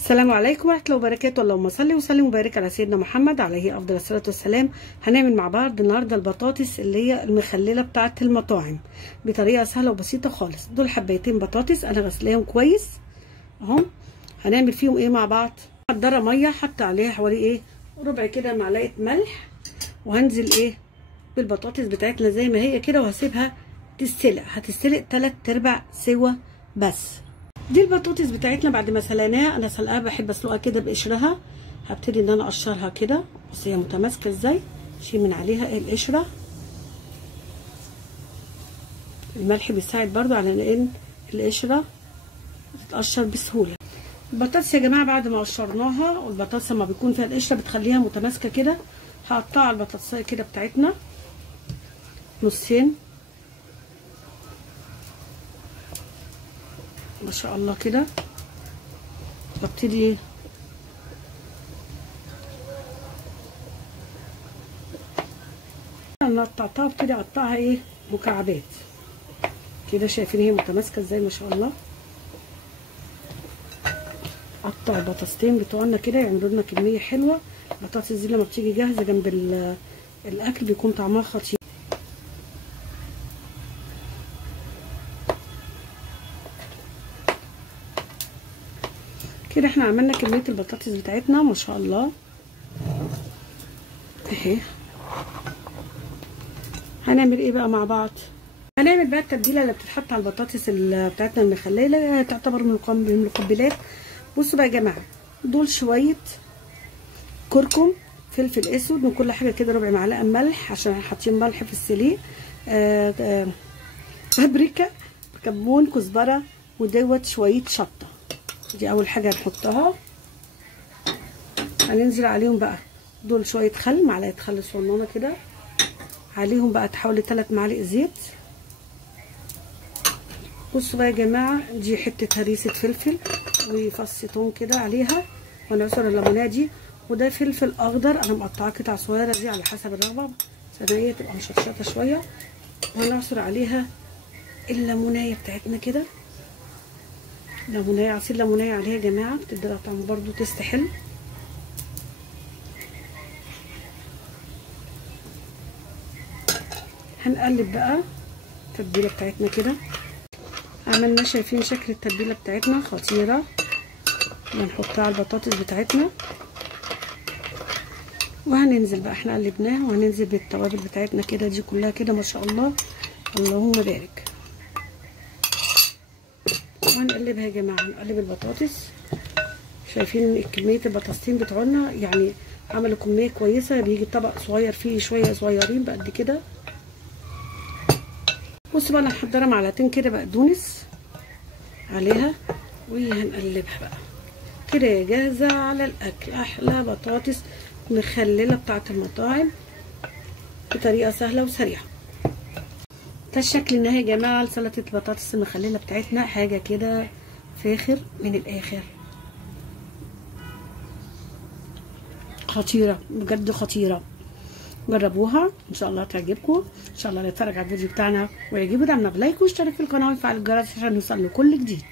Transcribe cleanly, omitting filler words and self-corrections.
السلام عليكم ورحمة الله وبركاته. اللهم صل وسلم وبارك على سيدنا محمد عليه أفضل الصلاة والسلام. هنعمل مع بعض النهارده البطاطس اللي هي المخللة بتاعة المطاعم بطريقة سهلة وبسيطة خالص. دول حبايتين بطاطس أنا غسلاهم كويس اهم. هنعمل فيهم ايه مع بعض؟ محضرة مية حط عليها حوالي ربع كده معلقة ملح، وهنزل بالبطاطس بتاعتنا زي ما هي كده، وهسيبها تتسلق. هتتسلق 3/4 سوا بس. دي البطاطس بتاعتنا بعد ما سلقناها. انا سلقاها بحب اسلقها كده بقشرها. هبتدي ان انا اقشرها كده، بس هي متماسكه ازاي. شيل من عليها القشره. الملح بيساعد برضو على ان القشره تتقشر بسهوله. البطاطس يا جماعه بعد ما قشرناها، والبطاطس لما بيكون فيها القشره بتخليها متماسكه كده، هقطع البطاطسايه كده بتاعتنا نصين ما شاء الله كده. ببتدي انا قطعتها، ببتدي اقطعها مكعبات كده. شايفين هي متماسكه ازاي ما شاء الله. قطع البطاطستين بتوعنا كده يعملوا لنا كميه حلوه. البطاطس دي لما بتيجي جاهزه جنب الاكل بيكون طعمها خطير. كده احنا عملنا كميه البطاطس بتاعتنا ما شاء الله اهي. هنعمل ايه بقى مع بعض؟ هنعمل بقى التتبيله اللي بتتحط على البطاطس بتاعتنا المخلله، تعتبر من المقبلات. بصوا بقى يا جماعه، دول شويه كركم، فلفل اسود، من كل حاجه كده ربع معلقه ملح عشان احنا حاطين ملح في السليق، بابريكا، كمون، كزبره، ودوت شويه شطه. دي اول حاجه هنحطها. هننزل عليهم بقى دول شويه خل، معلقه خل صغننه كده. عليهم بقى حوالي 3 معالق زيت. بصوا بقى يا جماعه، دي حته هريسه فلفل وفص ثوم كده عليها، ونعصر الليمونه دي. وده فلفل اخضر انا مقطعاه قطع صغيره دي على حسب الرغبه، عشان هي تبقى مشطشطه شويه. وهنعصر عليها الليمونيه بتاعتنا كده، ليمونيه، عصير ليمونيه عليها يا جماعه، بتدي لها طعم برده تيست حلو. هنقلب بقى التتبيله بتاعتنا كده. عملنا، شايفين شكل التتبيله بتاعتنا خطيره. هنحطها على البطاطس بتاعتنا، وهننزل بقى احنا قلبناها، وهننزل بالتوابل بتاعتنا كده دي كلها كده ما شاء الله اللهم بارك. وهنقلبها يا جماعه، هنقلب البطاطس. شايفين كميه البطاطسين بتوعنا، يعني عملوا كميه كويسه. بيجي طبق صغير فيه شويه صغيرين بقد كده. بصوا بقى، انا محضره معلقتين كده بقدونس عليها، وهنقلبها بقى كده جاهزه على الاكل. احلى بطاطس مخلله بتاعه المطاعم بطريقه سهله وسريعه. ده الشكل النهائي يا جماعه لسلطه البطاطس المخلله بتاعتنا. حاجه كده فاخر من الاخر، خطيره بجد خطيره. جربوها ان شاء الله تعجبكم. ان شاء الله اللي يتفرج على الفيديو بتاعنا ويعجبه دعمنا بلايك واشترك في القناه ويفعل الجرس عشان يوصل له كل جديد.